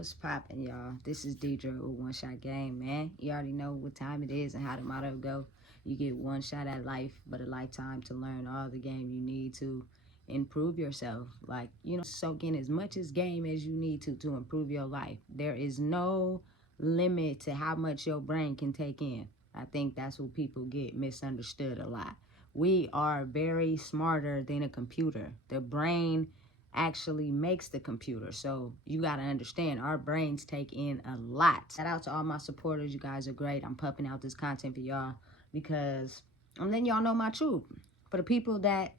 What's poppin', y'all? This is Deidre with One Shot Game, man. You already know what time it is and how the motto go. You get one shot at life, but a lifetime to learn all the game you need to improve yourself. Like, soak in as much as game as you need to improve your life. There is no limit to how much your brain can take in. I think that's what people get misunderstood a lot. We are very smarter than a computer. The brain actually makes the computer. So you got to understand, our brains take in a lot. Shout out to all my supporters. You guys are great. I'm pumping out this content for y'all because I'm letting y'all know my truth. For the people that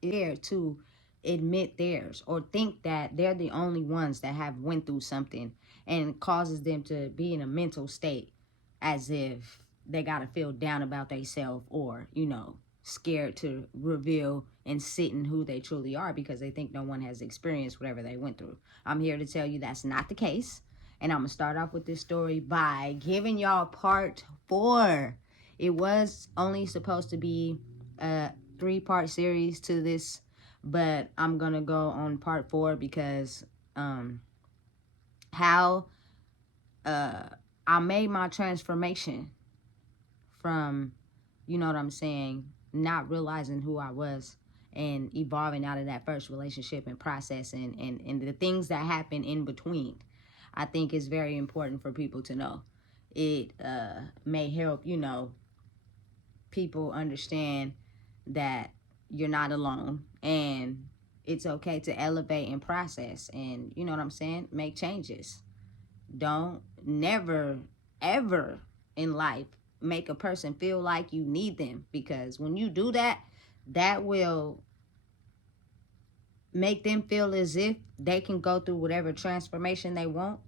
dare to admit theirs or think that they're the only ones that have went through something and causes them to be in a mental state as if they got to feel down about themselves or, scared to reveal and sit in who they truly are because they think no one has experienced whatever they went through. I'm here to tell you that's not the case. And I'm going to start off with this story by giving y'all part 4. It was only supposed to be a 3-part series to this, but I'm going to go on part 4 because how I made my transformation from, not realizing who I was and evolving out of that first relationship and process and the things that happen in between. I think is very important for people to know. It may help, people understand that you're not alone and it's okay to elevate and process and, make changes. Don't never, ever in life make a person feel like you need them, because when you do that, that will make them feel as if they can go through whatever transformation they want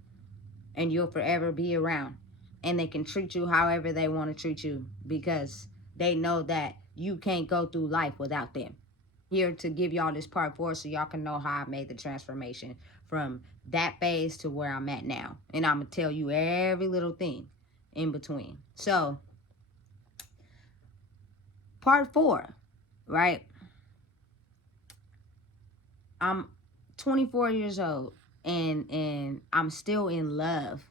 and you'll forever be around, and they can treat you however they want to treat you because they know that you can't go through life without them. Here to give y'all this part 4 so y'all can know how I made the transformation from that phase to where I'm at now, and I'm gonna tell you every little thing in between. So part 4, right? I'm 24 years old and I'm still in love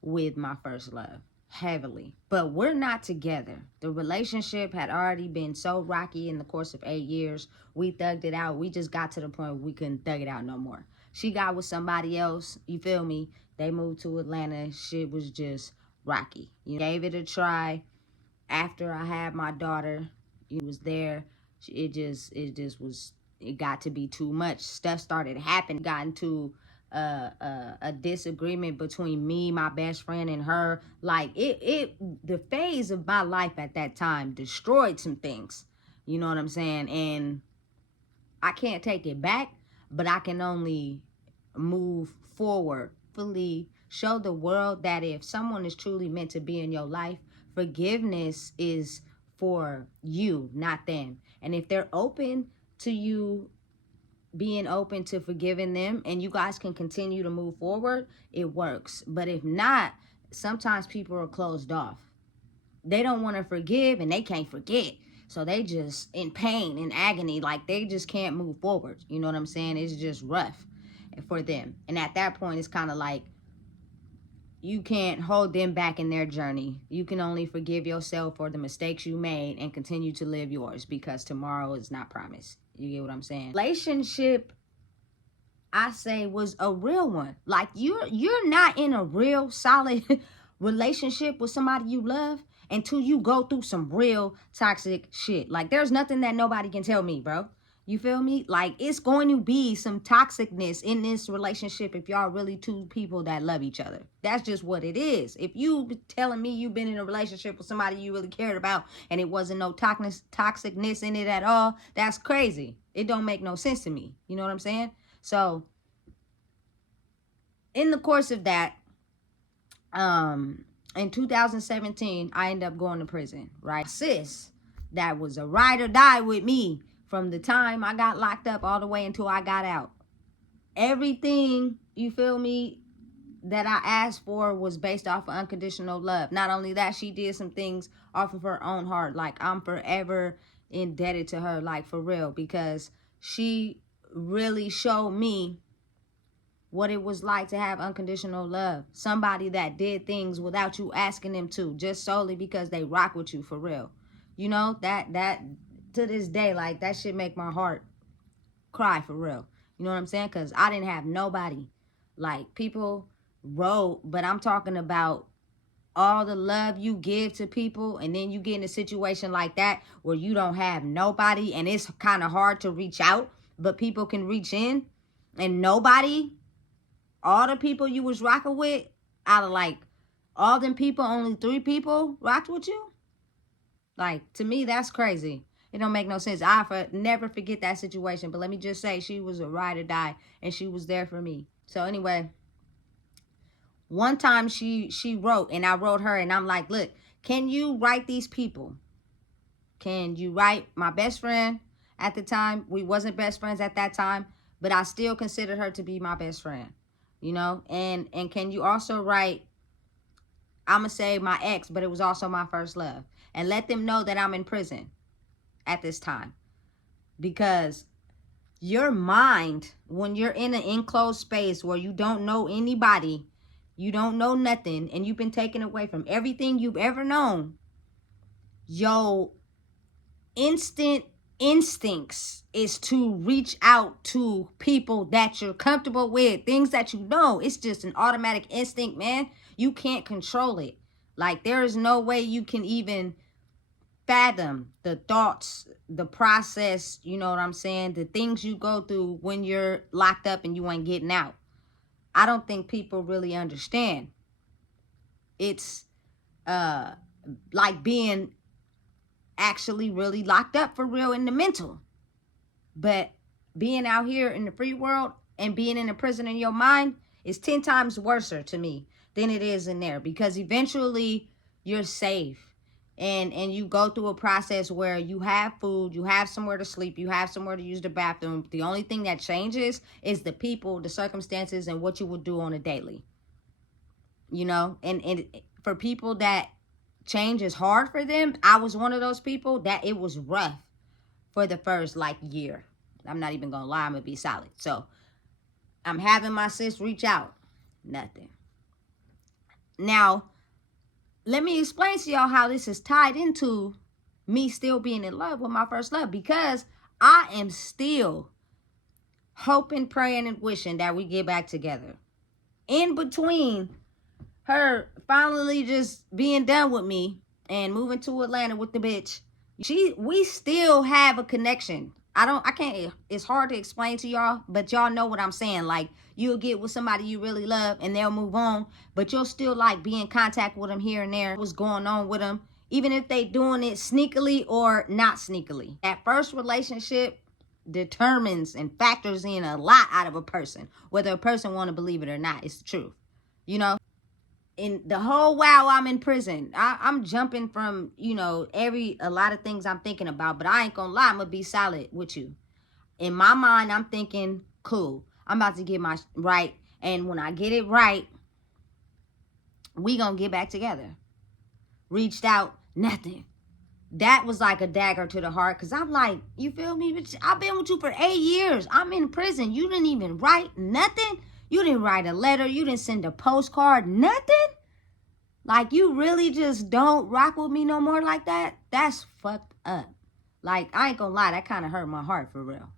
with my first love heavily, but we're not together. The relationship had already been so rocky in the course of 8 years. We thugged it out. We just got to the point where we couldn't thug it out no more. She got with somebody else, you feel me? They moved to Atlanta. Shit was just rocky. Gave it a try after I had my daughter. It was there. It got to be too much. Stuff started happening. Got into a disagreement between me, my best friend, and her. Like the phase of my life at that time destroyed some things. You know what I'm saying? And I can't take it back, but I can only move forward, fully show the world that if someone is truly meant to be in your life, forgiveness is for you, not them. And if they're open to you being open to forgiving them and you guys can continue to move forward, it works. But if not, sometimes people are closed off. They don't want to forgive and they can't forget. So they just in pain, in agony, like they just can't move forward. You know what I'm saying? It's just rough for them. And at that point, it's kind of like you can't hold them back in their journey. You can only forgive yourself for the mistakes you made and continue to live yours, because tomorrow is not promised. You get what I'm saying? Relationship, I say, was a real one. Like you're not in a real solid relationship with somebody you love until you go through some real toxic shit. Like there's nothing that nobody can tell me, bro. You feel me? Like it's going to be some toxicness in this relationship if y'all really two people that love each other. That's just what it is. If you telling me you've been in a relationship with somebody you really cared about and it wasn't no toxicness in it at all, that's crazy. It don't make no sense to me. You know what I'm saying? So in the course of that, in 2017, I ended up going to prison, right? Sis, that was a ride or die with me from the time I got locked up all the way until I got out. Everything, you feel me, that I asked for was based off of unconditional love. Not only that, she did some things off of her own heart. Like, I'm forever indebted to her, like, for real, because she really showed me what it was like to have unconditional love. Somebody that did things without you asking them to, just solely because they rock with you for real. You know, that to this day, like, that shit make my heart cry for real. You know what I'm saying? Because I didn't have nobody. Like, people wrote, but I'm talking about all the love you give to people, and then you get in a situation like that where you don't have nobody, and it's kind of hard to reach out, but people can reach in, and nobody, all the people you was rocking with, out of like all them people, only 3 people rocked with you. Like, to me, that's crazy. It don't make no sense. Never forget that situation. But let me just say, she was a ride or die, and she was there for me. So anyway, one time she wrote, and I wrote her, and I'm like, look, can you write these people? Can you write my best friend at the time? We wasn't best friends at that time, but I still considered her to be my best friend, you know? And can you also write, I'm going to say my ex, but it was also my first love. And let them know that I'm in prison at this time. Because your mind, when you're in an enclosed space where you don't know anybody, you don't know nothing, and you've been taken away from everything you've ever known, your instincts is to reach out to people that you're comfortable with, things that you know. It's just an automatic instinct, man. You can't control it. Like, there is no way you can even fathom the thoughts, the process, you know what I'm saying? The things you go through when you're locked up and you ain't getting out. I don't think people really understand. It's like being actually really locked up for real in the mental. But being out here in the free world and being in a prison in your mind is 10 times worse to me than it is in there, because eventually you're safe. And you go through a process where you have food, you have somewhere to sleep, you have somewhere to use the bathroom. The only thing that changes is the people, the circumstances, and what you will do on a daily. You know, and for people that change is hard for them, I was one of those people that it was rough for the first like year. I'm not even gonna lie, I'm gonna be solid. So I'm having my sis reach out. Nothing. Now, let me explain to y'all how this is tied into me still being in love with my first love, because I am still hoping, praying, and wishing that we get back together. In between her finally just being done with me and moving to Atlanta with the bitch, we still have a connection. I can't, it's hard to explain to y'all, but y'all know what I'm saying. Like, you'll get with somebody you really love and they'll move on, but you'll still like be in contact with them here and there, what's going on with them, even if they doing it sneakily or not sneakily. That first relationship determines and factors in a lot out of a person, whether a person want to believe it or not. It's the truth, you know? In the whole while I'm in prison, I'm jumping from, you know, a lot of things I'm thinking about, but I ain't gonna lie, I'm gonna be solid with you. In my mind, I'm thinking, cool, I'm about to get my right, and when I get it right, we gonna get back together. Reached out, nothing. That was like a dagger to the heart, because I'm like, you feel me? I've been with you for 8 years. I'm in prison. You didn't even write nothing. You didn't write a letter. You didn't send a postcard. Nothing. Like, you really just don't rock with me no more like that? That's fucked up. Like, I ain't gonna lie, that kind of hurt my heart for real.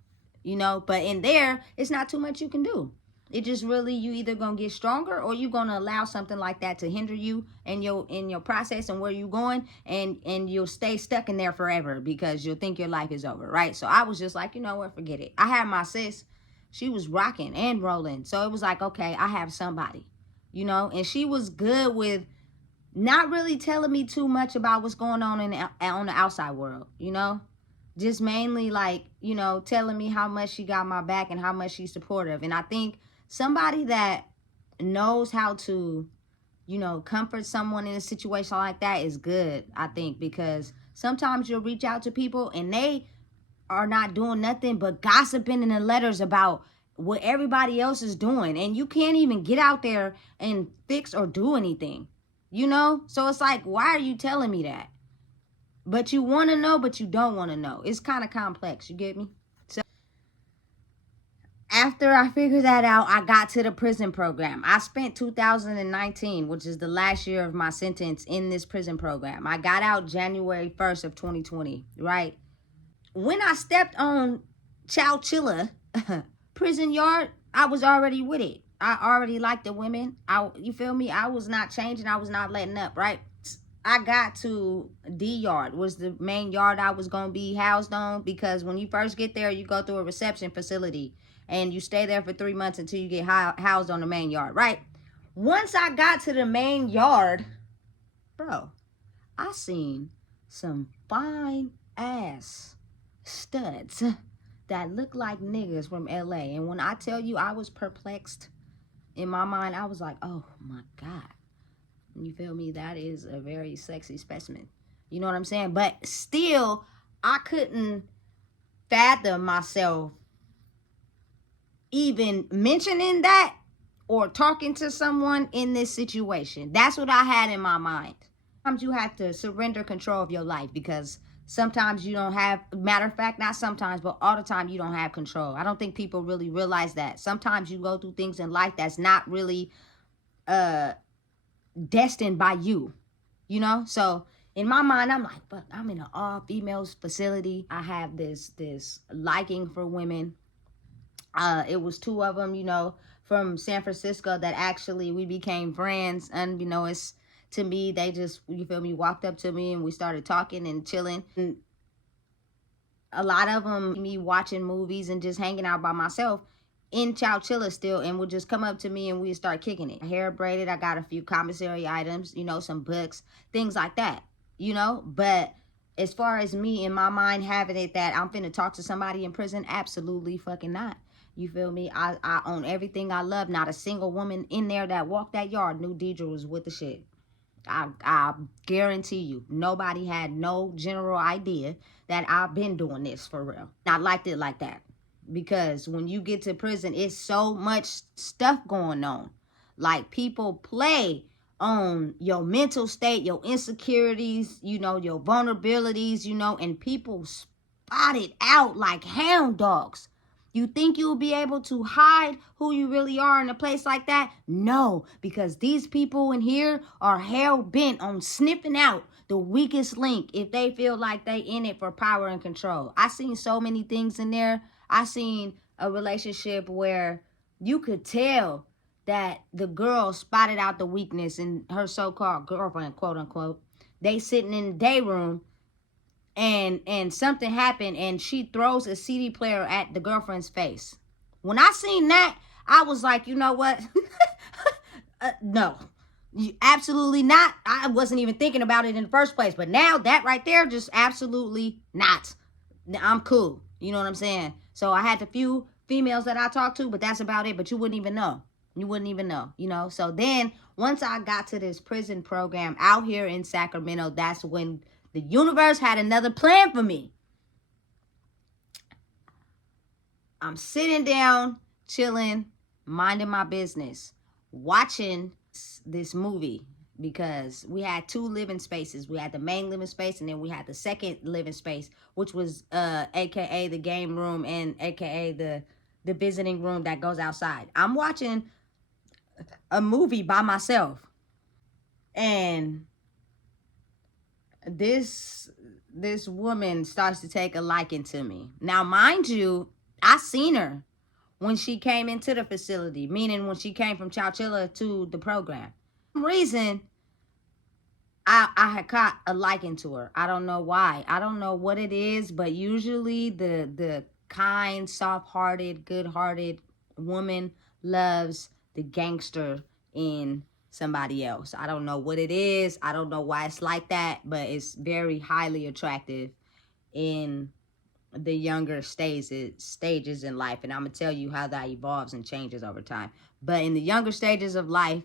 You know, but in there, it's not too much you can do. It just really, you either gonna get stronger, or you gonna allow something like that to hinder you in your process and where you going, and you'll stay stuck in there forever because you'll think your life is over, right? So I was just like, you know what, forget it. I had my sis, she was rocking and rolling, so it was like, okay, I have somebody, you know, and she was good with not really telling me too much about what's going on on the outside world, you know. Just mainly like, you know, telling me how much she got my back and how much she's supportive. And I think somebody that knows how to, you know, comfort someone in a situation like that is good, I think, because sometimes you'll reach out to people and they are not doing nothing but gossiping in the letters about what everybody else is doing, and you can't even get out there and fix or do anything, you know. So it's like, why are you telling me that? But you want to know, but you don't want to know. It's kind of complex. You get me? So After I figured that out, I got to the prison program. I spent 2019, which is the last year of my sentence, in this prison program. I got out January 1st of 2020, right? When I stepped on Chowchilla prison yard, I was already with it. I already liked the women. You feel me? I was not changing. I was not letting up, right? I got to D yard, was the main yard I was gonna be housed on, because when you first get there, you go through a reception facility and you stay there for 3 months until you get housed on the main yard, right? Once I got to the main yard, bro, I seen some fine ass studs that look like niggas from LA. And when I tell you I was perplexed in my mind, I was like, oh my God. You feel me? That is a very sexy specimen. You know what I'm saying? But still, I couldn't fathom myself even mentioning that or talking to someone in this situation. That's what I had in my mind. Sometimes you have to surrender control of your life, because sometimes you don't have, matter of fact, not sometimes, but all the time, you don't have control. I don't think people really realize that. Sometimes you go through things in life that's not really destined by you, you know? So in my mind, I'm like, but I'm in an all females facility. I have this liking for women. It was two of them, you know, from San Francisco that actually we became friends. Unbeknownst to me, they just, you feel me, walked up to me and we started talking and chilling. And a lot of them, me watching movies and just hanging out by myself in Chowchilla still, and would just come up to me and we'd start kicking it. Hair braided, I got a few commissary items, you know, some books, things like that, you know? But as far as me in my mind having it that I'm finna talk to somebody in prison, absolutely fucking not. You feel me? I own everything I love. Not a single woman in there that walked that yard knew Deidre was with the shit. I guarantee you, nobody had no general idea that I've been doing this for real. I liked it like that, because when you get to prison, it's so much stuff going on. Like, people play on your mental state, your insecurities, you know, your vulnerabilities, you know, and people spot it out like hound dogs. You think you'll be able to hide who you really are in a place like that? No, because these people in here are hell bent on sniffing out the weakest link if they feel like they in it for power and control. I seen so many things in there. I seen a relationship where you could tell that the girl spotted out the weakness in her so-called girlfriend, quote unquote. They sitting in the day room, and something happened and she throws a CD player at the girlfriend's face. When I seen that, I was like, you know what? No, absolutely not. I wasn't even thinking about it in the first place. But now that right there, just absolutely not. I'm cool. You know what I'm saying? So I had a few females that I talked to, but that's about it. But you wouldn't even know. You wouldn't even know, you know? So then once I got to this prison program out here in Sacramento, that's when the universe had another plan for me. I'm sitting down, chilling, minding my business, watching this movie, because we had two living spaces. We had the main living space, and then we had the second living space, which was aka the game room, and aka the visiting room that goes outside. I'm watching a movie by myself, and this woman starts to take a liking to me. Now, mind you, I seen her when she came into the facility, meaning when she came from Chowchilla to the program. For some reason, I had caught a liking to her. I don't know why. I don't know what it is, but usually the kind, soft-hearted, good-hearted woman loves the gangster in somebody else. I don't know what it is. I don't know why it's like that, but it's very highly attractive in the younger stages in life. And I'm gonna tell you how that evolves and changes over time. But in the younger stages of life,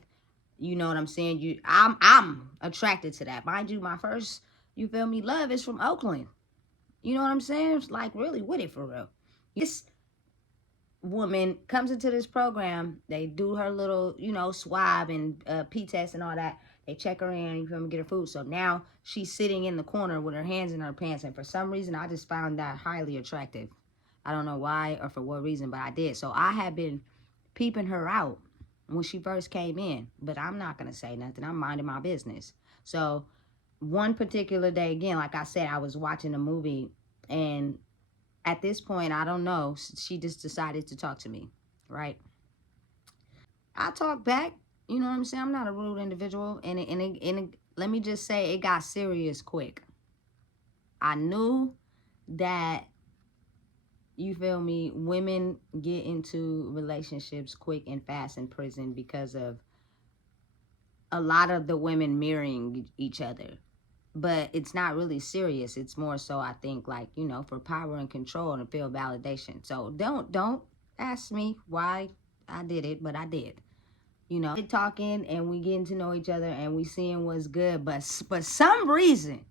you know what I'm saying? I'm attracted to that. Mind you, my first, you feel me, love is from Oakland. You know what I'm saying? It's like really with it for real. This woman comes into this program. They do her little, you know, swab and P-test and all that. They check her in, you feel me, get her food. So now she's sitting in the corner with her hands in her pants. And for some reason, I just found that highly attractive. I don't know why or for what reason, but I did. So I had been peeping her out when she first came in, but I'm not going to say nothing. I'm minding my business. So one particular day, again, like I said, I was watching a movie, and at this point, I don't know, she just decided to talk to me, right? I talk back, you know what I'm saying? I'm not a rude individual, and let me just say, it got serious quick. I knew that, you feel me, women get into relationships quick and fast in prison because of a lot of the women mirroring each other. But it's not really serious. It's more so, I think, like, you know, for power and control and feel validation. So don't ask me why I did it, but I did. You know, we talking and we getting to know each other and we seeing what's good. But for some reason,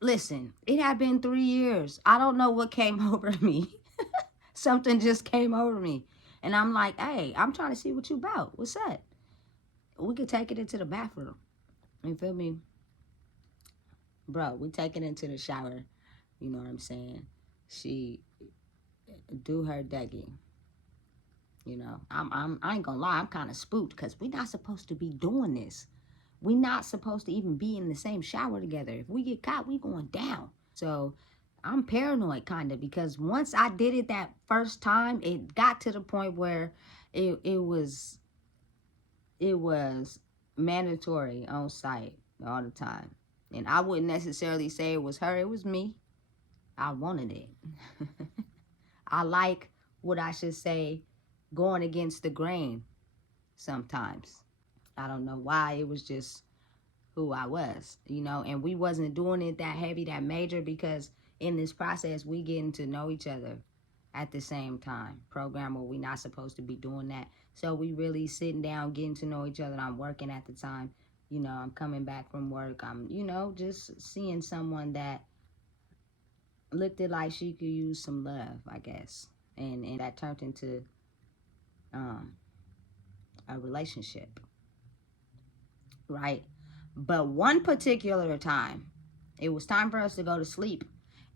listen, it had been 3 years. I don't know what came over me. Something just came over me. And I'm like, hey, I'm trying to see what you about. What's up? We could take it into the bathroom. You feel me? Bro, we take it into the shower. You know what I'm saying? She do her Dougie. You know, I ain't gonna lie, I'm kind of spooked because we're not supposed to be doing this. We're not supposed to even be in the same shower together. If we get caught, we going down. So I'm paranoid kind of, because once I did it that first time, it got to the point where it was mandatory on site all the time. And I wouldn't necessarily say it was her, it was me. I wanted it. I like, what I should say, going against the grain sometimes. I don't know why, it was just who I was, you know, and we wasn't doing it that heavy, that major, because in this process, we getting to know each other at the same time. Program where we not supposed to be doing that. So we really sitting down, getting to know each other. I'm working at the time. You know, I'm coming back from work. I'm, you know, just seeing someone that looked it like she could use some love, I guess. And that turned into a relationship, right? But one particular time, it was time for us to go to sleep.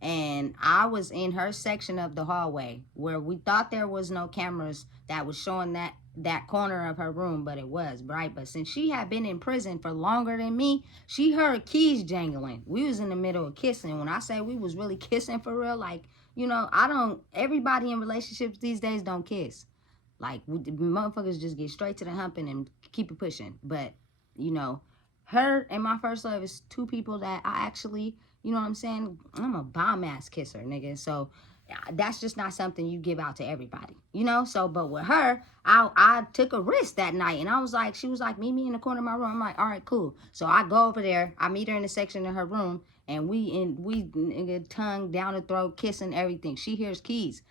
And I was in her section of the hallway where we thought there was no cameras that was showing that corner of her room, but it was, right? But since she had been in prison for longer than me, she heard keys jangling. We was in the middle of kissing. When I say we was really kissing for real, like, you know, everybody in relationships these days don't kiss. Like, motherfuckers just get straight to the humping and keep it pushing. But, you know, her and my first love is two people that I actually, you know what I'm saying? I'm a bomb-ass kisser, nigga. So that's just not something you give out to everybody, you know? So, but with her, I took a risk that night. And I was like, she was like, meet me in the corner of my room. I'm like, all right, cool. So I go over there. I meet her in the section of her room. And we nigga, tongue down the throat, kissing, everything. She hears keys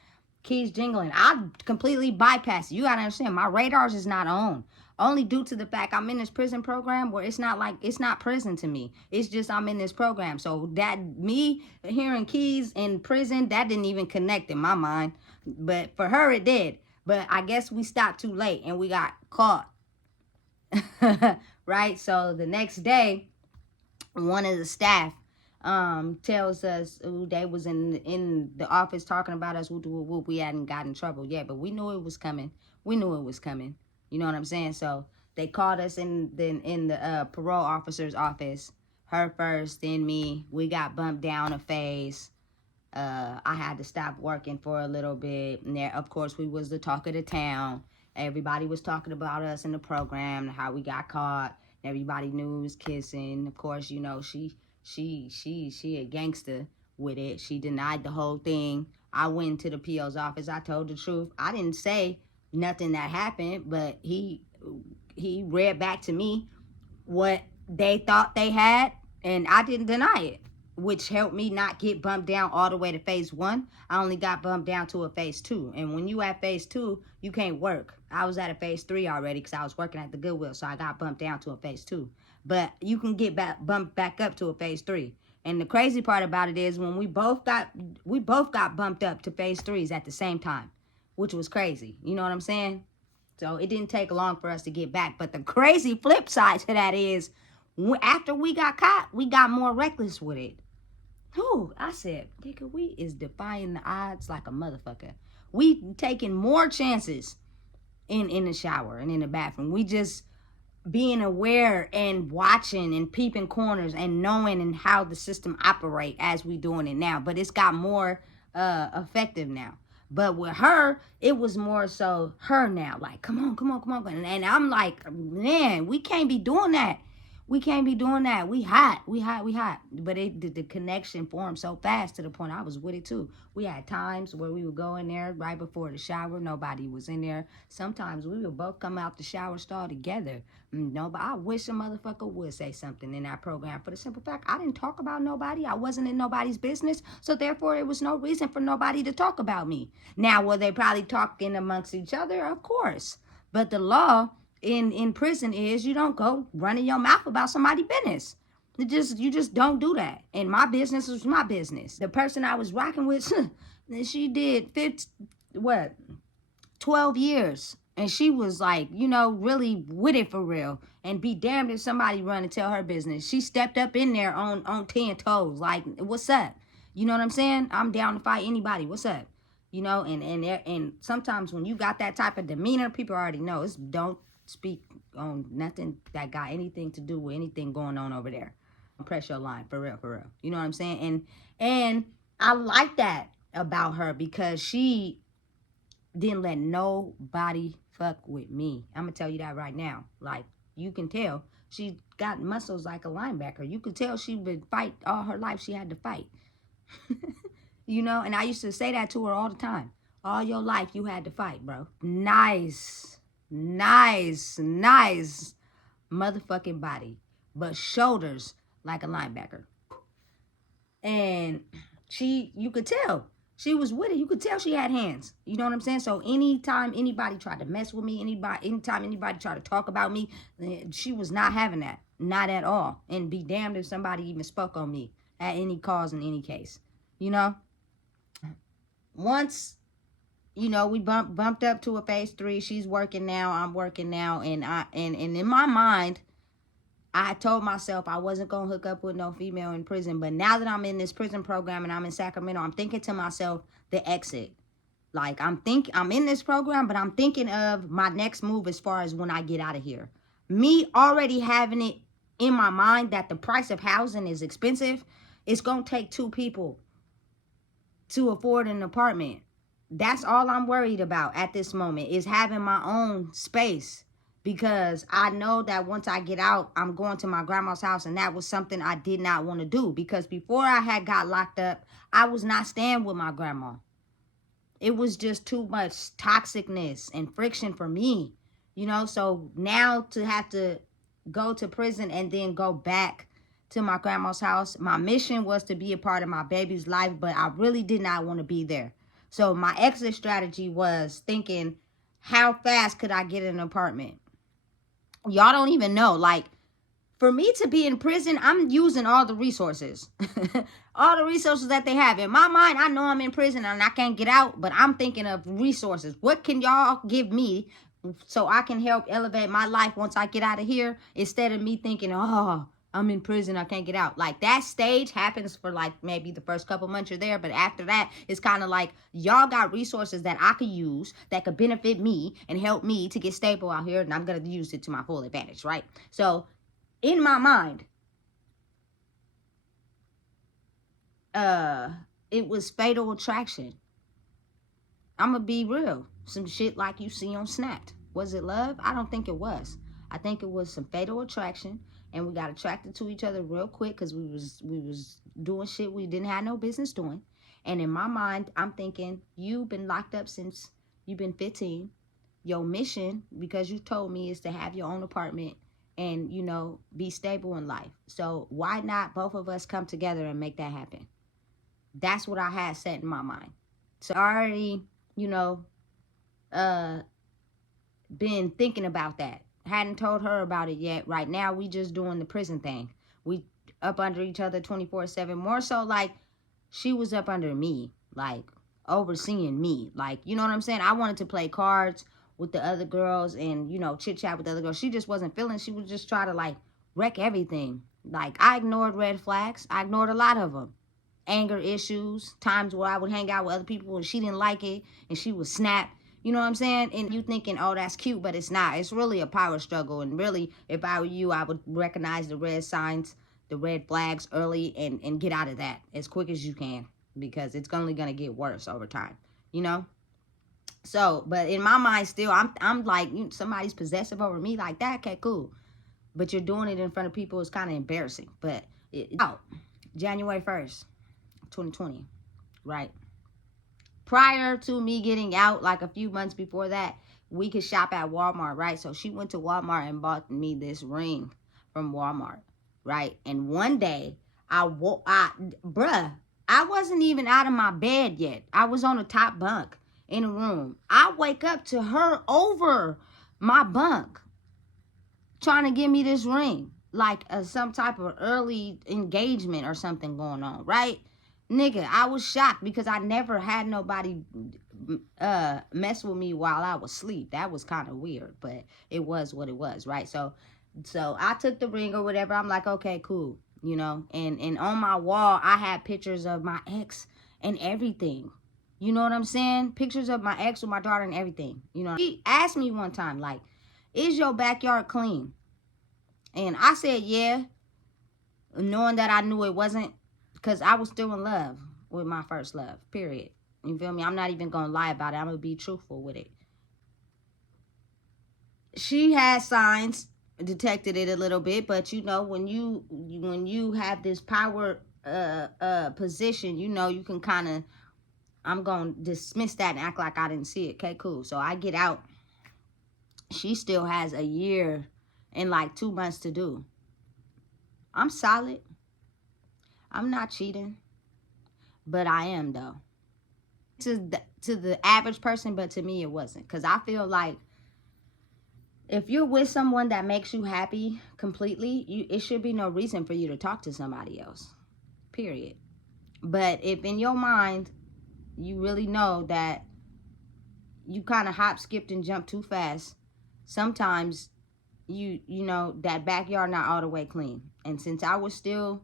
jingling. I completely bypass it. You gotta understand, my radars is not on. Only due to the fact I'm in this prison program where it's not prison to me. It's just I'm in this program. So that me hearing keys in prison, that didn't even connect in my mind. But for her, it did. But I guess we stopped too late and we got caught. Right? So the next day, one of the staff tells us they was in the office talking about us. We hadn't gotten in trouble yet, but we knew it was coming. You know what I'm saying? So they called us in the parole officer's office. Her first, then me. We got bumped down a phase. I had to stop working for a little bit. And there, of course, we was the talk of the town. Everybody was talking about us in the program, how we got caught. Everybody knew we was kissing. Of course, you know, she a gangster with it. She denied the whole thing. I went to the PO's office. I told the truth. I didn't say nothing that happened, but he read back to me what they thought they had, and I didn't deny it, which helped me not get bumped down all the way to phase 1. I only got bumped down to a phase 2. And when you at phase 2, you can't work. I was at a phase 3 already because I was working at the Goodwill, so I got bumped down to a phase 2. But you can get bumped back up to a phase 3. And the crazy part about it is when we both got bumped up to phase 3s at the same time, which was crazy. You know what I'm saying? So it didn't take long for us to get back. But the crazy flip side to that is, after we got caught, we got more reckless with it. Who? I said, nigga, we is defying the odds like a motherfucker. We taking more chances in the shower and in the bathroom. We just being aware and watching and peeping corners and knowing and how the system operate as we doing it now. But it's got more effective now. But with her, it was more so her now. Like, come on, come on, come on. And I'm like, man, we can't be doing that. We can't be doing that. We hot. We hot. We hot. But the connection formed so fast to the point I was with it too. We had times where we would go in there right before the shower. Nobody was in there. Sometimes we would both come out the shower stall together. No, but I wish a motherfucker would say something in that program for the simple fact I didn't talk about nobody. I wasn't in nobody's business. So therefore, there was no reason for nobody to talk about me. Now, were they probably talking amongst each other? Of course. But the law in prison is you don't go running your mouth about somebody's business. You just don't do that. And my business was my business. The person I was rocking with, she did 12 years. And she was like, really with it for real. And be damned if somebody run and tell her business. She stepped up in there on 10 toes. Like, what's up? You know what I'm saying? I'm down to fight anybody. What's up? And sometimes when you got that type of demeanor, people already know. Don't speak on nothing that got anything to do with anything going on over there. Press your line, for real, for real. You know what I'm saying? And I like that about her because she didn't let nobody fuck with me. I'm gonna tell you that right now. Like, you can tell she got muscles like a linebacker. You could tell she would fight all her life. She had to fight. And I used to say that to her all the time. All your life you had to fight, bro. Nice motherfucking body, but shoulders like a linebacker. And you could tell she was with it. You could tell she had hands. You know what I'm saying? So anytime anybody tried to mess with me, anytime anybody tried to talk about me, she was not having that. Not at all. And be damned if somebody even spoke on me at any cause in any case. Once, we bumped up to a phase 3. She's working now. I'm working now. And in my mind, I told myself I wasn't going to hook up with no female in prison. But now that I'm in this prison program and I'm in Sacramento, I'm thinking to myself the exit. Like, I'm in this program, but I'm thinking of my next move as far as when I get out of here. Me already having it in my mind that the price of housing is expensive, it's going to take 2 people to afford an apartment. That's all I'm worried about at this moment is having my own space. Because I know that once I get out, I'm going to my grandma's house. And that was something I did not want to do. Because before I had got locked up, I was not staying with my grandma. It was just too much toxicness and friction for me. So now to have to go to prison and then go back to my grandma's house. My mission was to be a part of my baby's life. But I really did not want to be there. So my exit strategy was thinking, how fast could I get an apartment? Y'all don't even know. Like, for me to be in prison, I'm using all the resources. All the resources that they have. In my mind, I know I'm in prison and I can't get out, but I'm thinking of resources. What can y'all give me so I can help elevate my life once I get out of here? Instead of me thinking, oh, I'm in prison, I can't get out. Like, that stage happens for like maybe the first couple months you're there. But after that, it's kind of like y'all got resources that I could use that could benefit me and help me to get stable out here. And I'm going to use it to my full advantage, right? So in my mind, it was fatal attraction. I'm going to be real. Some shit like you see on Snapped. Was it love? I don't think it was. I think it was some fatal attraction. And we got attracted to each other real quick because we was doing shit we didn't have no business doing. And in my mind, I'm thinking, you've been locked up since you've been 15. Your mission, because you told me, is to have your own apartment and, be stable in life. So why not both of us come together and make that happen? That's what I had set in my mind. So I already, been thinking about that. Hadn't told her about it yet. Right now, we just doing the prison thing. We up under each other 24/7. More so like she was up under me, like overseeing me. Like, you know what I'm saying? I wanted to play cards with the other girls and, chit chat with the other girls. She just wasn't feeling. She would just try to like wreck everything. Like, I ignored red flags. I ignored a lot of them. anger issues, times where I would hang out with other people and she didn't like it and she would snap. You know what I'm saying? And you thinking, oh, that's cute, but it's not. It's really a power struggle. And really, if I were you, I would recognize the red signs, the red flags early, and get out of that as quick as you can, because it's only going to get worse over time, you know? So, but in my mind still, I'm like, somebody's possessive over me like that, okay, cool. But you're doing it in front of people is kind of embarrassing. But out January 1st, 2020, right? Prior to me getting out, like a few months before that, we could shop at Walmart, right? So she went to Walmart and bought me this ring from Walmart, right? And one day, I wasn't even out of my bed yet. I was on the top bunk in a room. I wake up to her over my bunk trying to give me this ring, like some type of early engagement or something going on, right? Nigga, I was shocked because I never had nobody mess with me while I was asleep. That was kind of weird, but it was what it was, right? So I took the ring or whatever. I'm like, okay, cool, you know. And on my wall, I had pictures of my ex and everything. You know what I'm saying? Pictures of my ex with my daughter and everything. You know, he asked me one time, like, is your backyard clean? And I said, yeah, knowing that I knew it wasn't, because I was still in love with my first love, period. You feel me? I'm not even going to lie about it. I'm going to be truthful with it. She had signs, detected it a little bit, but you know, when you have this power position, you know, you can kind of, I'm going to dismiss that and act like I didn't see it. Okay, cool. So I get out. She still has a year and like 2 months to do. I'm solid. I'm not cheating, but I am though. To the average person, but to me it wasn't. Because I feel like if you're with someone that makes you happy completely, it should be no reason for you to talk to somebody else, period. But if in your mind you really know that you kind of hop, skipped, and jumped too fast, sometimes you know that backyard not all the way clean. And since I was still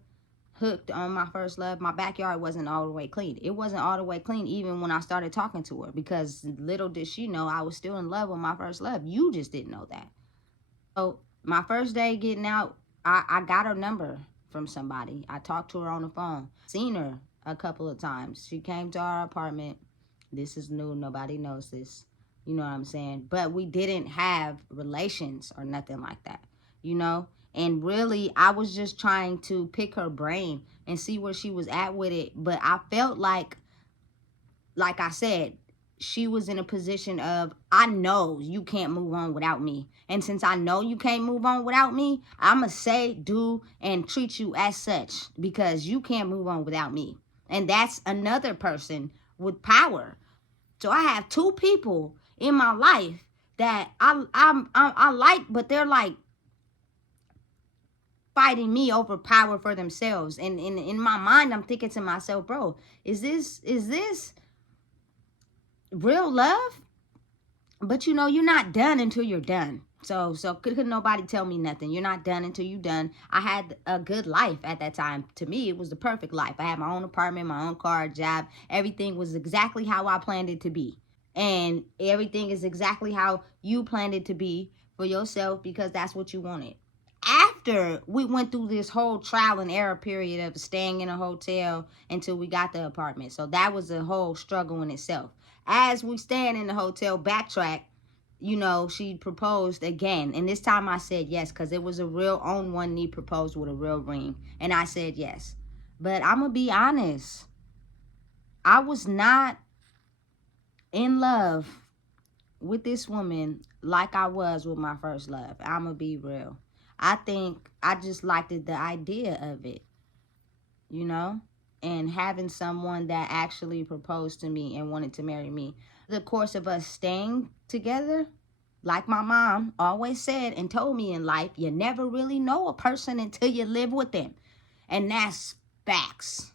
hooked on my first love, my backyard wasn't all the way clean. It wasn't all the way clean even when I started talking to her, because little did she know I was still in love with my first love. You just didn't know that. So my first day getting out, I got her number from somebody. I talked to her on the phone. Seen her a couple of times. She came to our apartment. This is new. Nobody knows this. You know what I'm saying? But we didn't have relations or nothing like that, you know? And really, I was just trying to pick her brain and see where she was at with it. But I felt like I said, she was in a position of, I know you can't move on without me. And since I know you can't move on without me, I'm going to say, do, and treat you as such, because you can't move on without me. And that's another person with power. So I have two people in my life that I like, but they're like fighting me over power for themselves. And in my mind, I'm thinking to myself, bro, is this real love? But you know, you're not done until you're done. So could nobody tell me nothing. You're not done until you're done. I had a good life at that time. To me, it was the perfect life. I had my own apartment, my own car, job. Everything was exactly how I planned it to be. And everything is exactly how you planned it to be for yourself, because that's what you wanted. After we went through this whole trial and error period of staying in a hotel until we got the apartment. So that was a whole struggle in itself. As we stand in the hotel, backtrack, you know, she proposed again. And this time I said yes, because it was a real on one knee proposal with a real ring. And I said yes. But I'm going to be honest. I was not in love with this woman like I was with my first love. I'm going to be real. I think I just liked the idea of it, you know, and having someone that actually proposed to me and wanted to marry me. The course of us staying together, like my mom always said and told me in life, you never really know a person until you live with them. And that's facts.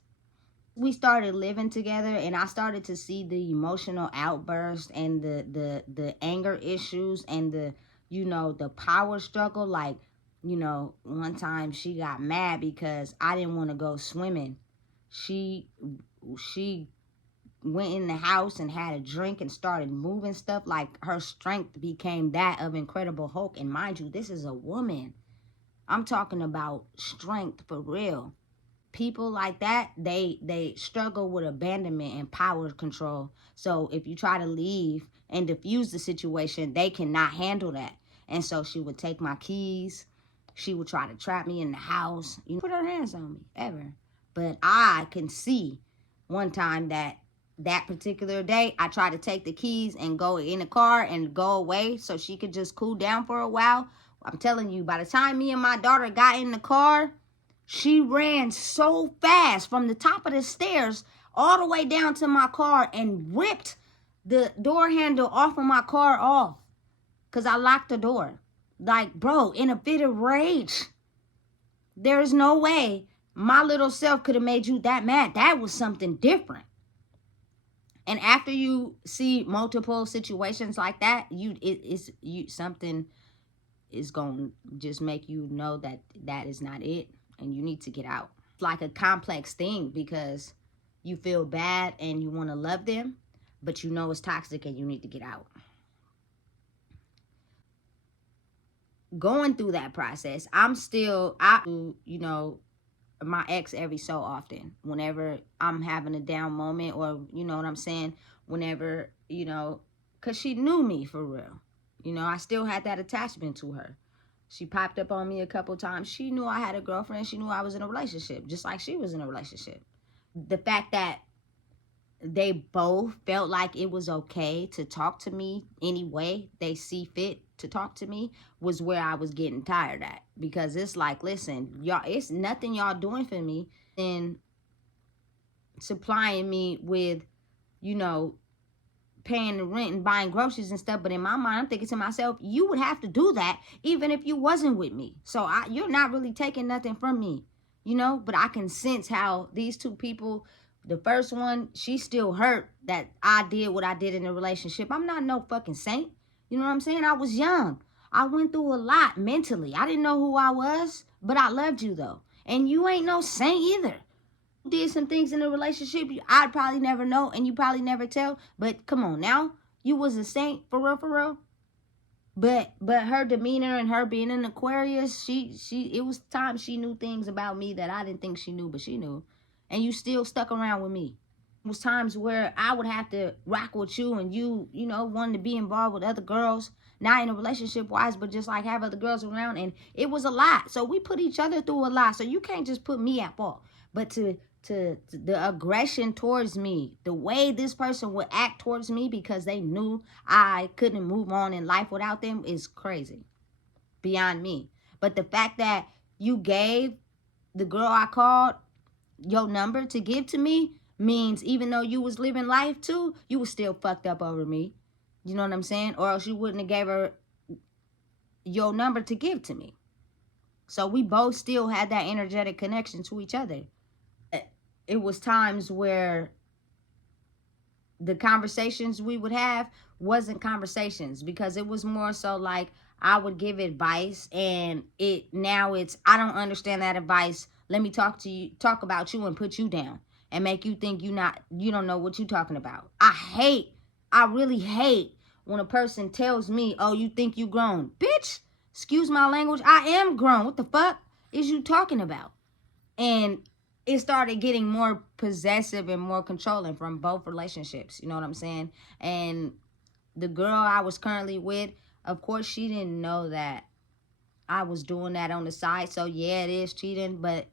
We started living together, and I started to see the emotional outburst and the anger issues and the, you know, the power struggle. Like, you know, one time she got mad because I didn't want to go swimming She went in the house and had a drink and started moving stuff. Like, her strength became that of Incredible Hulk. And mind you, this is a woman. I'm talking about strength for real. People like that, they struggle with abandonment and power control. So if you try to leave and diffuse the situation, they cannot handle that. And so she would take my keys. She would try to trap me in the house. You know, put her hands on me ever. But I can see one time that particular day, I tried to take the keys and go in the car and go away so she could just cool down for a while. I'm telling you, by the time me and my daughter got in the car, she ran so fast from the top of the stairs all the way down to my car and ripped the door handle off of my car off because I locked the door. Like, bro, in a fit of rage. There's no way my little self could have made you that mad. That was something different. And after you see multiple situations like that, something is going to just make you know that that is not it, and you need to get out. It's like a complex thing because you feel bad and you want to love them, but you know it's toxic and you need to get out. Going through that process, my ex every so often, whenever I'm having a down moment, or you know what I'm saying, whenever, because she knew me for real. I still had that attachment to her. She popped up on me a couple times. She knew I had a girlfriend. She knew I was in a relationship, just like she was in a relationship. The fact that they both felt like it was okay to talk to me any way they see fit to talk to me was where I was getting tired at. Because it's like, listen, y'all, it's nothing y'all doing for me and supplying me with, paying the rent and buying groceries and stuff. But in my mind, I'm thinking to myself, you would have to do that even if you wasn't with me. So you're not really taking nothing from me, but I can sense how these two people, the first one, she still hurt that I did what I did in the relationship. I'm not no fucking saint. You know what I'm saying? I was young. I went through a lot mentally. I didn't know who I was, but I loved you though. And you ain't no saint either. Did some things in a relationship I'd probably never know and you probably never tell. But come on now. You was a saint for real, for real. But her demeanor and her being an Aquarius, it was times she knew things about me that I didn't think she knew, but she knew. And you still stuck around with me. It was times where I would have to rock with you and you wanted to be involved with other girls, not in a relationship wise, but just like have other girls around. And it was a lot. So we put each other through a lot. So you can't just put me at fault. But to the aggression towards me, the way this person would act towards me because they knew I couldn't move on in life without them is crazy. Beyond me. But the fact that you gave the girl I called your number to give to me means even though you was living life too, you was still fucked up over me. You know what I'm saying? Or else you wouldn't have gave her your number to give to me. So we both still had that energetic connection to each other. It was times where the conversations we would have wasn't conversations because it was more so like I would give advice and it's I don't understand that advice. Let me talk about you and put you down and make you think you don't know what you're talking about. I really hate when a person tells me, oh, you think you grown. Bitch, excuse my language, I am grown. What the fuck is you talking about? And it started getting more possessive and more controlling from both relationships. You know what I'm saying? And the girl I was currently with, of course, she didn't know that I was doing that on the side. So yeah, it is cheating, but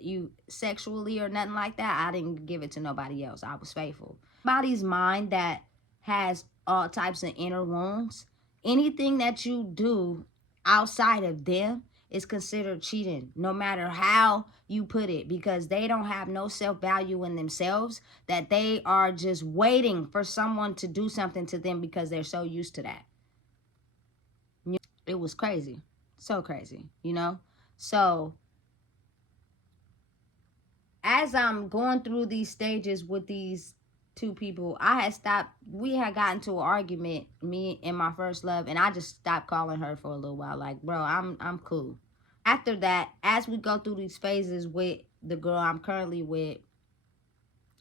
you sexually or nothing like that, I didn't give it to nobody else. I was faithful. Body's mind that has all types of inner wounds. Anything that you do outside of them is considered cheating, no matter how you put it, because they don't have no self-value in themselves, that they are just waiting for someone to do something to them because they're so used to that. It was crazy. So crazy, So as I'm going through these stages with these two people, we had gotten to an argument, me and my first love, and I just stopped calling her for a little while. Like, bro, I'm cool. After that, as we go through these phases with the girl I'm currently with,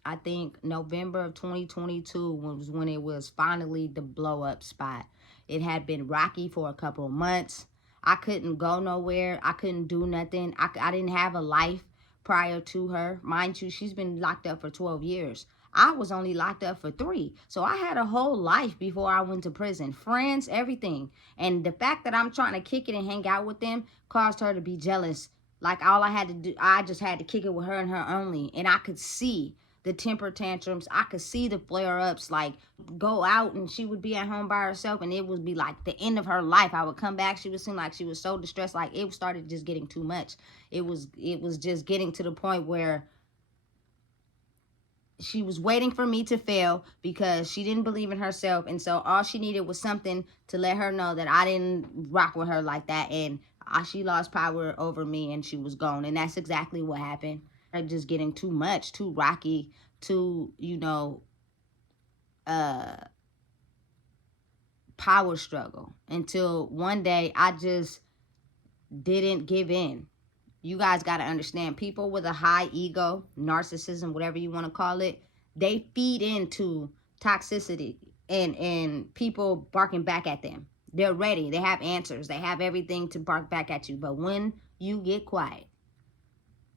I think November of 2022 was when it was finally the blow up spot. It had been rocky for a couple of months. I couldn't go nowhere. I couldn't do nothing. I didn't have a life prior to her. Mind you, she's been locked up for 12 years. I was only locked up for 3. So I had a whole life before I went to prison. Friends, everything. And the fact that I'm trying to kick it and hang out with them caused her to be jealous. Like all I had to do, I just had to kick it with her and her only. And I could see the temper tantrums. I could see the flare-ups, like go out and she would be at home by herself and it would be like the end of her life. I would come back, she would seem like she was so distressed, like it started just getting too much. It was just getting to the point where she was waiting for me to fail because she didn't believe in herself. And so all she needed was something to let her know that I didn't rock with her like that. And she lost power over me and she was gone. And that's exactly what happened. Just getting too much, too rocky, too, power struggle. Until one day I just didn't give in. You guys got to understand, people with a high ego, narcissism, whatever you want to call it, they feed into toxicity and people barking back at them. They're ready. They have answers. They have everything to bark back at you. But when you get quiet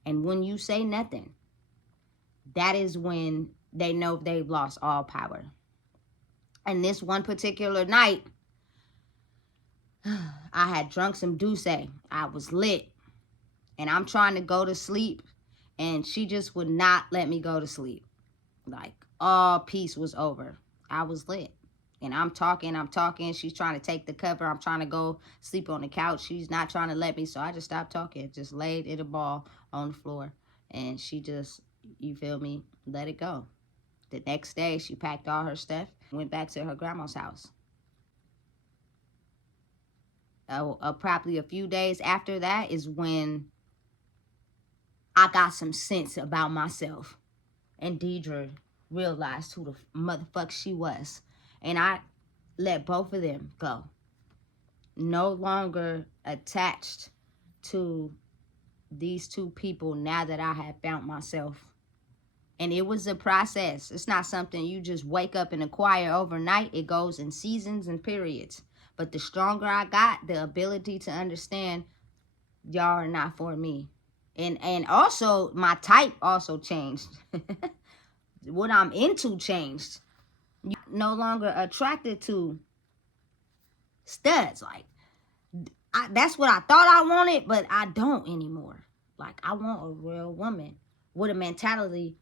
and when you say nothing, that is when they know they've lost all power. And this one particular night, I had drunk some Douce. I was lit. And I'm trying to go to sleep, and she just would not let me go to sleep. Like, all peace was over. I was lit. And I'm talking. She's trying to take the cover. I'm trying to go sleep on the couch. She's not trying to let me, so I just stopped talking. Just laid in a ball on the floor. And she just, you feel me, let it go. The next day, she packed all her stuff, went back to her grandma's house. Probably a few days after that is when I got some sense about myself. And Deidre realized who the motherfucker she was. And I let both of them go. No longer attached to these two people now that I had found myself. And it was a process. It's not something you just wake up and acquire overnight. It goes in seasons and periods. But the stronger I got, the ability to understand y'all are not for me. And also, my type also changed. What I'm into changed. You're no longer attracted to studs. Like, that's what I thought I wanted, but I don't anymore. Like, I want a real woman with a mentality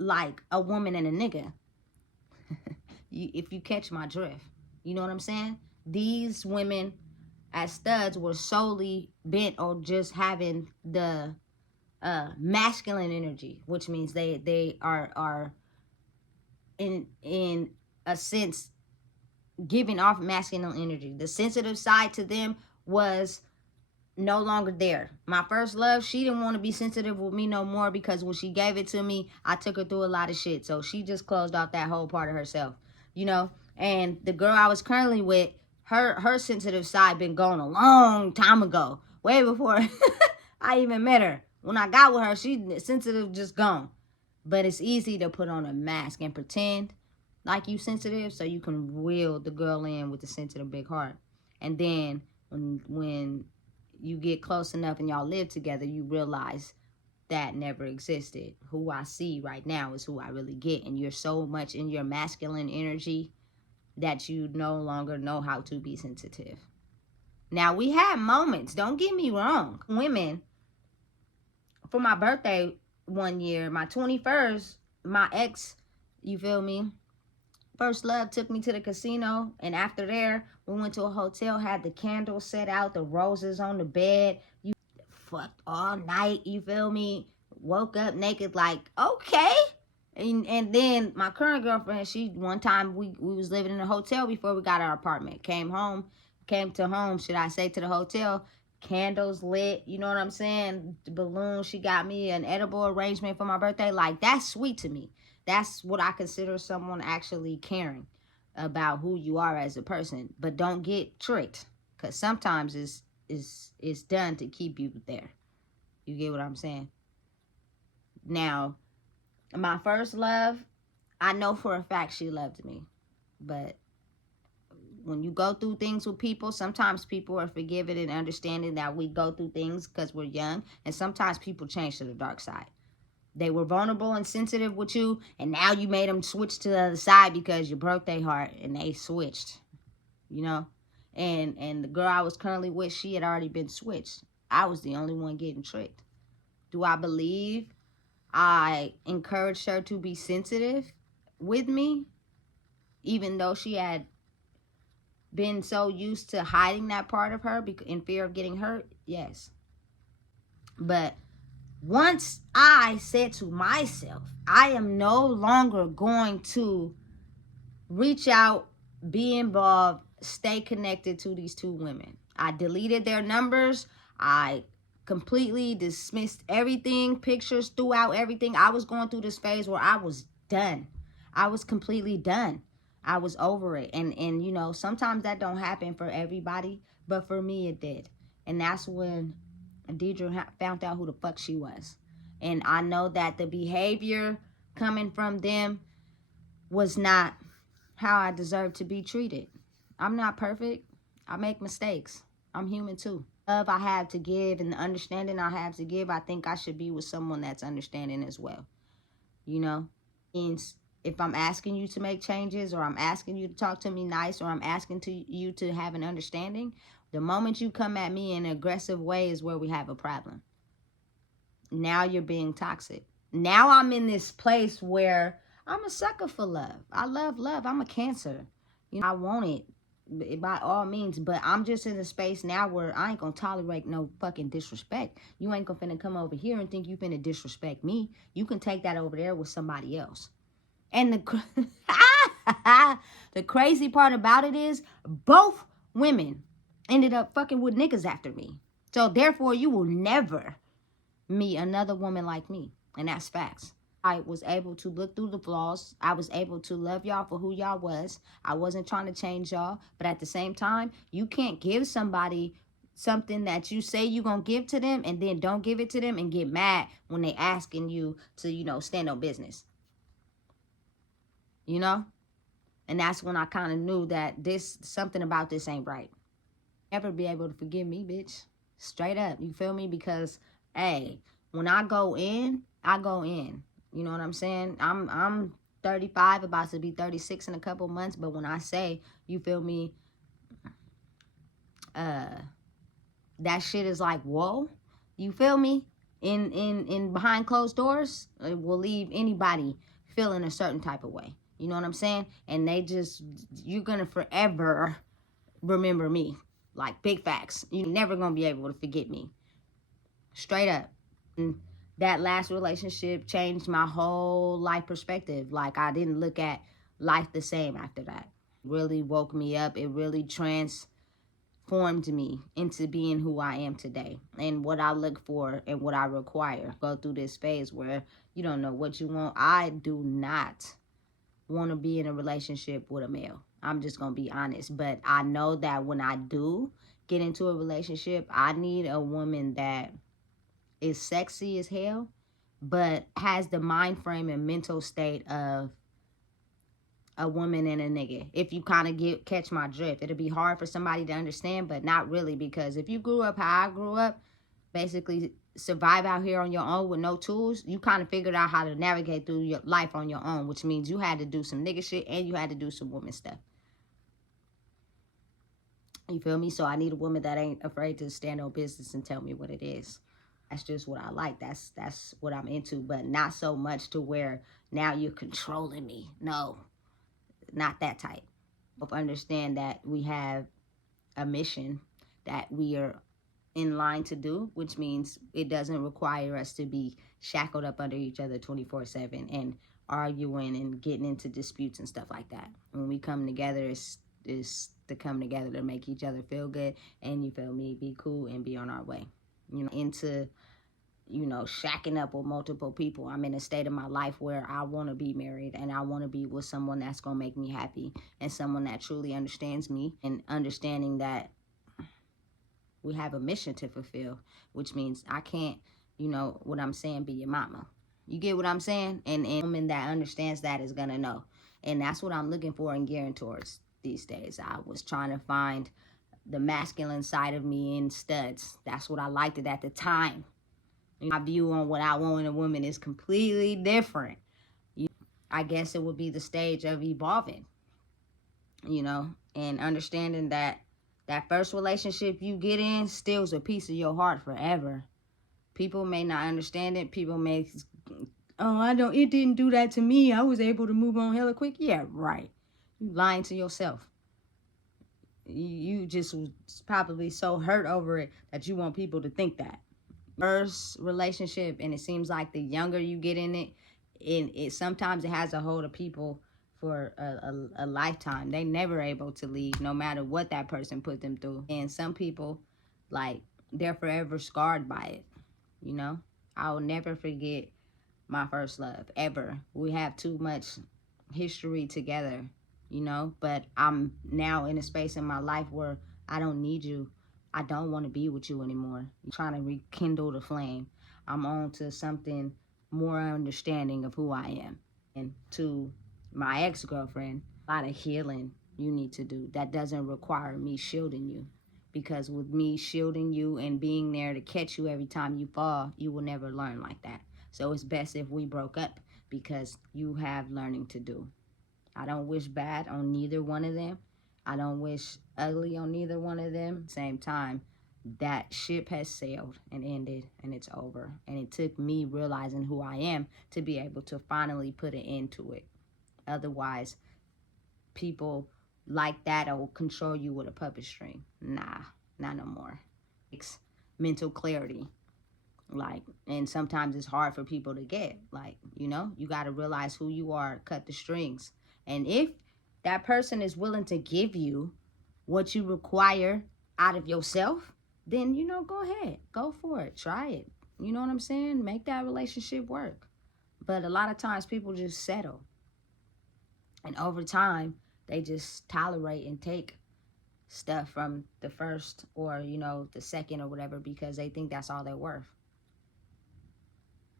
like a woman and a nigga. If you catch my drift. You know what I'm saying? These women as studs were solely bent on just having the masculine energy, which means they are in a sense giving off masculine energy. The sensitive side to them was no longer there. My first love, she didn't want to be sensitive with me no more because when she gave it to me, I took her through a lot of shit. So she just closed off that whole part of herself, And the girl I was currently with, her sensitive side been gone a long time ago, way before I even met her. When I got with her, she sensitive, just gone. But it's easy to put on a mask and pretend like you sensitive so you can reel the girl in with the sensitive big heart. And then when you get close enough and y'all live together, you realize that never existed. Who I see right now is who I really get. And you're so much in your masculine energy that you no longer know how to be sensitive. Now, we had moments, don't get me wrong. Women, for my birthday one year, my 21st, my ex, you feel me, first love took me to the casino. And after there, we went to a hotel, had the candles set out, the roses on the bed. You fucked all night, you feel me? Woke up naked like, okay. And then my current girlfriend, one time we was living in a hotel before we got our apartment. Came to the hotel, candles lit, you know what I'm saying? The balloon, she got me an edible arrangement for my birthday. Like, that's sweet to me. That's what I consider someone actually caring about who you are as a person. But don't get tricked, because sometimes it's done to keep you there. You get what I'm saying? Now, My first love, I know for a fact she loved me. But when you go through things with people, sometimes people are forgiving and understanding that we go through things because we're young. And sometimes people change to the dark side. They were vulnerable and sensitive with you, and now you made them switch to the other side because you broke their heart and they switched, you know? And the girl I was currently with, she had already been switched. I was the only one getting tricked. Do I believe I encouraged her to be sensitive with me, even though she had been so used to hiding that part of her in fear of getting hurt? Yes. But once I said to myself, I am no longer going to reach out, be involved, stay connected to these two women. I deleted their numbers. I completely dismissed everything, pictures, threw out everything. I was going through this phase where I was done. I was completely done. I was over it. And you know, sometimes that don't happen for everybody, but for me it did. And that's when Deidre found out who the fuck she was. And I know that the behavior coming from them was not how I deserve to be treated. I'm not perfect. I make mistakes. I'm human too. Love I have to give and the understanding I have to give, I think I should be with someone that's understanding as well. You know? Means if I'm asking you to make changes, or I'm asking you to talk to me nice, or I'm asking you to have an understanding, the moment you come at me in an aggressive way is where we have a problem. Now you're being toxic. Now I'm in this place where I'm a sucker for love. I love love. I'm a Cancer. You know, I want it by all means, but I'm just in a space now where I ain't gonna tolerate no fucking disrespect. You ain't gonna finna come over here and think you finna disrespect me. You can take that over there with somebody else. And the crazy part about it is both women ended up fucking with niggas after me. So therefore you will never meet another woman like me. And that's facts. I was able to look through the flaws. I was able to love y'all for who y'all was. I wasn't trying to change y'all. But at the same time, you can't give somebody something that you say you're going to give to them and then don't give it to them and get mad when they asking you to, you know, stand on business. You know? And that's when I kind of knew that something about this ain't right. Never be able to forgive me, bitch. Straight up. You feel me? Because, hey, when I go in, I go in. You know what I'm saying? I'm 35, about to be 36 in a couple months. But when I say, you feel me, that shit is like, whoa. You feel me? In behind closed doors, it will leave anybody feeling a certain type of way. You know what I'm saying? And you're going to forever remember me. Like, big facts. You're never going to be able to forget me. Straight up. And that last relationship changed my whole life perspective. Like, I didn't look at life the same after that. It really woke me up. It really transformed me into being who I am today and what I look for and what I require. Go through this phase where you don't know what you want. I do not want to be in a relationship with a male. I'm just going to be honest. But I know that when I do get into a relationship, I need a woman that is sexy as hell, but has the mind frame and mental state of a woman and a nigga. If you kind of catch my drift, it'll be hard for somebody to understand, but not really, because if you grew up how I grew up, basically survive out here on your own with no tools, you kind of figured out how to navigate through your life on your own, which means you had to do some nigga shit and you had to do some woman stuff. You feel me? So I need a woman that ain't afraid to stand on business and tell me what it is. That's just what I like. That's what I'm into, but not so much to where now you're controlling me. No, not that type. But understand that we have a mission that we are in line to do, which means it doesn't require us to be shackled up under each other 24/7 and arguing and getting into disputes and stuff like that. When we come together, it's to come together to make each other feel good and, you feel me, be cool and be on our way. You know, into, you know, shacking up with multiple people. I'm in a state of my life where I want to be married and I want to be with someone that's going to make me happy and someone that truly understands me, and understanding that we have a mission to fulfill, which means I can't, you know what I'm saying, be your mama. You get what I'm saying? And a woman that understands that is gonna know. And that's what I'm looking for and gearing towards these days. I was trying to find the masculine side of me in studs. That's what I liked it at the time. My view on what I want in a woman is completely different. I guess it would be the stage of evolving, and understanding that that first relationship you get in steals a piece of your heart forever. People may not understand it. People may, oh, it didn't do that to me. I was able to move on hella quick. Yeah, right. You lying to yourself. You just was probably so hurt over it that you want people to think that. First relationship, and it seems like the younger you get in it, it sometimes it has a hold of people for a lifetime. They never able to leave, no matter what that person put them through. And some people, like, they're forever scarred by it. I will never forget my first love, ever. We have too much history together, but I'm now in a space in my life where I don't need you. I don't want to be with you anymore. I'm trying to rekindle the flame. I'm on to something more understanding of who I am. And to my ex-girlfriend, a lot of healing you need to do. That doesn't require me shielding you. Because with me shielding you and being there to catch you every time you fall, you will never learn like that. So it's best if we broke up, because you have learning to do. I don't wish bad on neither one of them. I don't wish ugly on neither one of them. Same time, that ship has sailed and ended, and it's over. And it took me realizing who I am to be able to finally put an end to it. Otherwise, people like that will control you with a puppet string. Nah, not no more. It's mental clarity. And sometimes it's hard for people to get. You got to realize who you are, cut the strings. And if that person is willing to give you what you require out of yourself, then, go ahead. Go for it. Try it. You know what I'm saying? Make that relationship work. But a lot of times people just settle. And over time, they just tolerate and take stuff from the first or, the second or whatever, because they think that's all they're worth.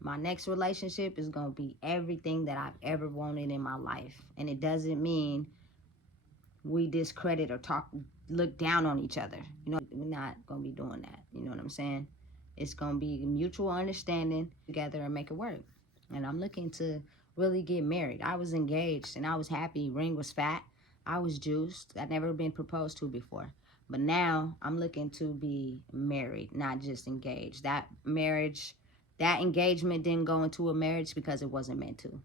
My next relationship is going to be everything that I've ever wanted in my life. And it doesn't mean we discredit or look down on each other. We're not going to be doing that. You know what I'm saying? It's going to be mutual understanding together and make it work. And I'm looking to really get married. I was engaged and I was happy. Ring was fat. I was juiced. I'd never been proposed to before. But now I'm looking to be married, not just engaged. That engagement didn't go into a marriage because it wasn't meant to.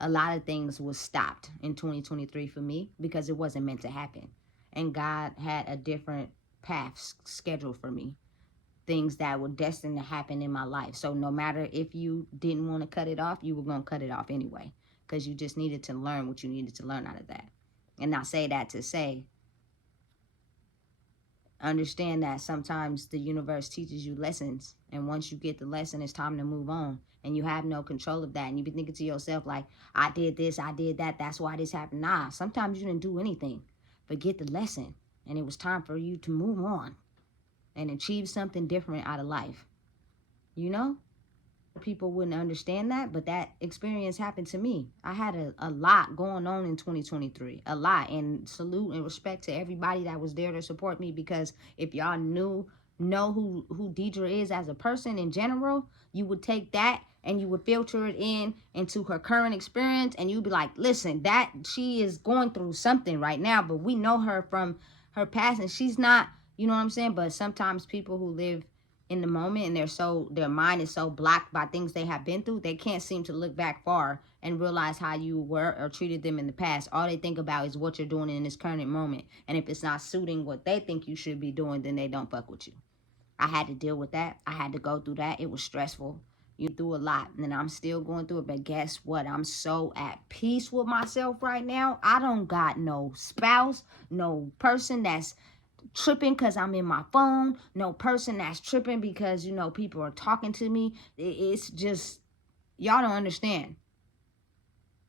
A lot of things was stopped in 2023 for me because it wasn't meant to happen. And God had a different path scheduled for me. Things that were destined to happen in my life. So no matter if you didn't want to cut it off, you were going to cut it off anyway. Because you just needed to learn what you needed to learn out of that. And I say that to say, understand that sometimes the universe teaches you lessons, and once you get the lesson, it's time to move on, and you have no control of that. And you be thinking to yourself like, I did this, I did that, that's why this happened. Nah, sometimes you didn't do anything but get the lesson, and it was time for you to move on and achieve something different out of life. People wouldn't understand that, but that experience happened to me. I had a lot going on in 2023, a lot, and salute and respect to everybody that was there to support me, because if y'all know who Deidre is as a person in general, you would take that and you would filter it into her current experience, and you'd be like, listen, that she is going through something right now, but we know her from her past, and she's not, you know what I'm saying? But sometimes people who live in the moment and their mind is so blocked by things they have been through, they can't seem to look back far and realize how you were or treated them in the past. All they think about is what you're doing in this current moment. And if it's not suiting what they think you should be doing, then they don't fuck with you. I had to deal with that. I had to go through that. It was stressful. You through a lot, and I'm still going through it. But guess what? I'm so at peace with myself right now. I don't got no spouse, no person that's tripping because I'm in my phone, no person that's tripping because, people are talking to me. It's just, y'all don't understand.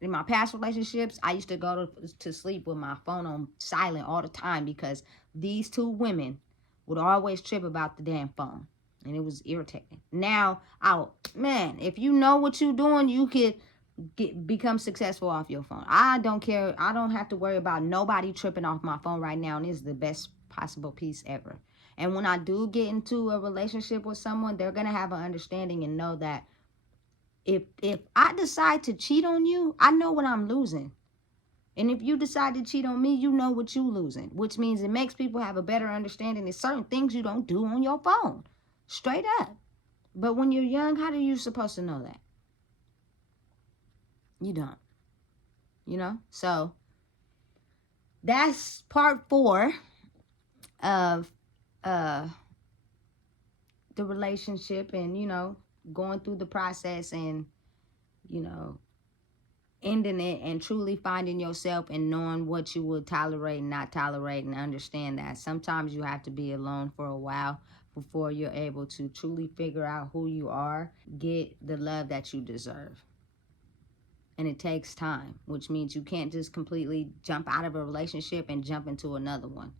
In my past relationships, I used to go to sleep with my phone on silent all the time because these two women would always trip about the damn phone. And it was irritating. Now, man, if you know what you're doing, you could become successful off your phone. I don't care. I don't have to worry about nobody tripping off my phone right now. And it's the best possible piece ever. And when I do get into a relationship with someone, they're going to have an understanding and know that if I decide to cheat on you, I know what I'm losing. And if you decide to cheat on me, you know what you losing, which means it makes people have a better understanding. There's certain things you don't do on your phone. Straight up. But when you're young, how are you supposed to know that? You don't. You know? So that's part 4 of the relationship, and, going through the process, and, ending it, and truly finding yourself and knowing what you will tolerate and not tolerate, and understand that sometimes you have to be alone for a while before you're able to truly figure out who you are, get the love that you deserve. And it takes time, which means you can't just completely jump out of a relationship and jump into another one.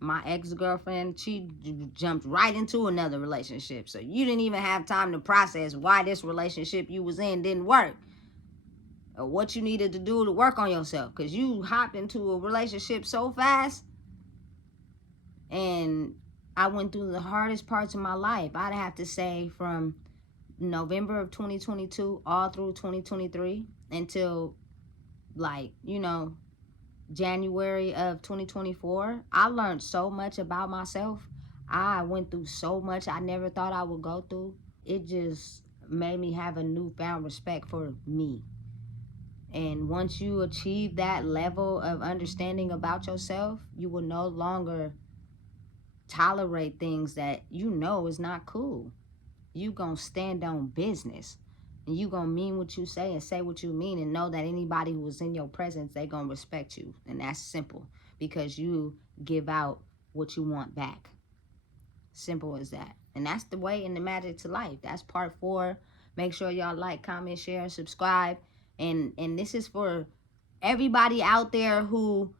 My ex-girlfriend, she jumped right into another relationship. So you didn't even have time to process why this relationship you was in didn't work, or what you needed to do to work on yourself, because you hopped into a relationship so fast. And I went through the hardest parts of my life. I'd have to say from November of 2022 all through 2023 until, like, January of 2024. I learned so much about myself. I went through so much I never thought I would go through. It just made me have a newfound respect for me. And once you achieve that level of understanding about yourself, you will no longer tolerate things that is not cool. You gonna stand on business, and you gonna mean what you say and say what you mean, and know that anybody who is in your presence, they gonna respect you. And that's simple, because you give out what you want back. Simple as that. And that's the way and the magic to life. That's part 4. Make sure y'all like, comment, share, and subscribe. And this is for everybody out there who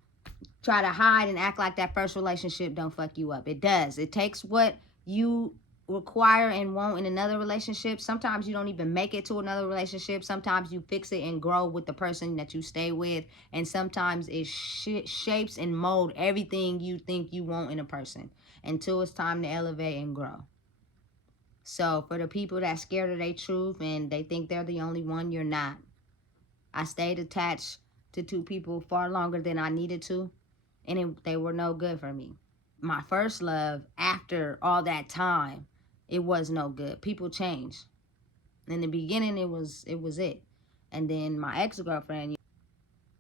try to hide and act like that first relationship don't fuck you up. It does. It takes what you require and want in another relationship. Sometimes you don't even make it to another relationship. Sometimes you fix it and grow with the person that you stay with. And sometimes it shapes and mold everything you think you want in a person until it's time to elevate and grow. So for the people that's scared of their truth and they think they're the only one, you're not. I stayed attached to 2 people far longer than I needed to, and they were no good for me. My first love, after all that time, it was no good. People change. In the beginning, it was it. And then my ex-girlfriend,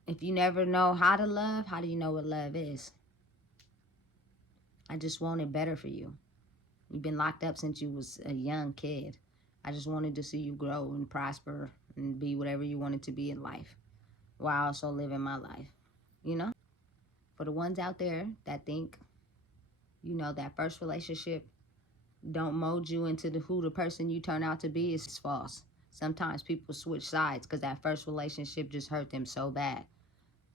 if you never know how to love, how do you know what love is? I just wanted better for you. You've been locked up since you was a young kid. I just wanted to see you grow and prosper and be whatever you wanted to be in life, while also living my life. For the ones out there that think, that first relationship don't mold you into who the person you turn out to be, is false. Sometimes people switch sides because that first relationship just hurt them so bad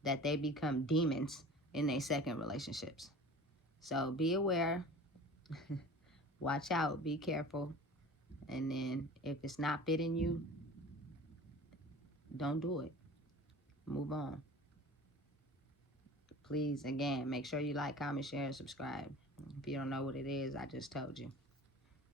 that they become demons in their second relationships. So be aware, watch out, be careful, and then if it's not fitting you, don't do it. Move on. Please, again, make sure you like, comment, share, and subscribe. If you don't know what it is, I just told you.